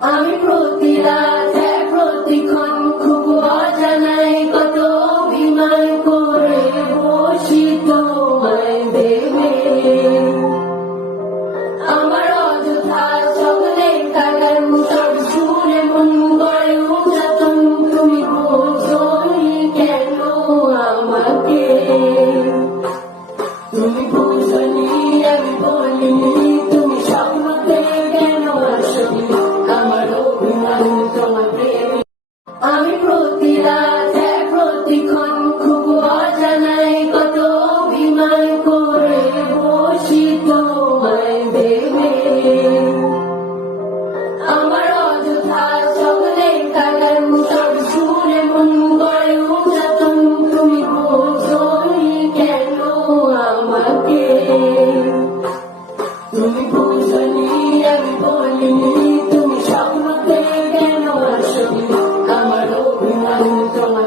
আমি প্রতি রাত প্রতিক্ষণ খুব অজানায় কত অভিমান করে বসি তোমায় ভেবে। আমার অযথা সকলে কাগান সব শুনে মন করে উজাতন, তুমি বোঝনি কেন আমাকে, তুমি বোঝনি আমি বলিনি, তুমি স্বপ্নতে কেন আসনি আমার অভিমান তোমার প্রেমে। আমি প্রতি রাত প্রতিক্ষণ খুব অজানায় কত অভিমান করে বসি তোমায় ভেবে। আমার অযথা সকলে কাগান সব শুনে মন করে উজাতন, তুমি বোঝনি কেন আমাকে, তুমি বোঝনি আমি বলিনি, তুমি স্বপ্নতে কেন আসনি আমার অভিমান তোমার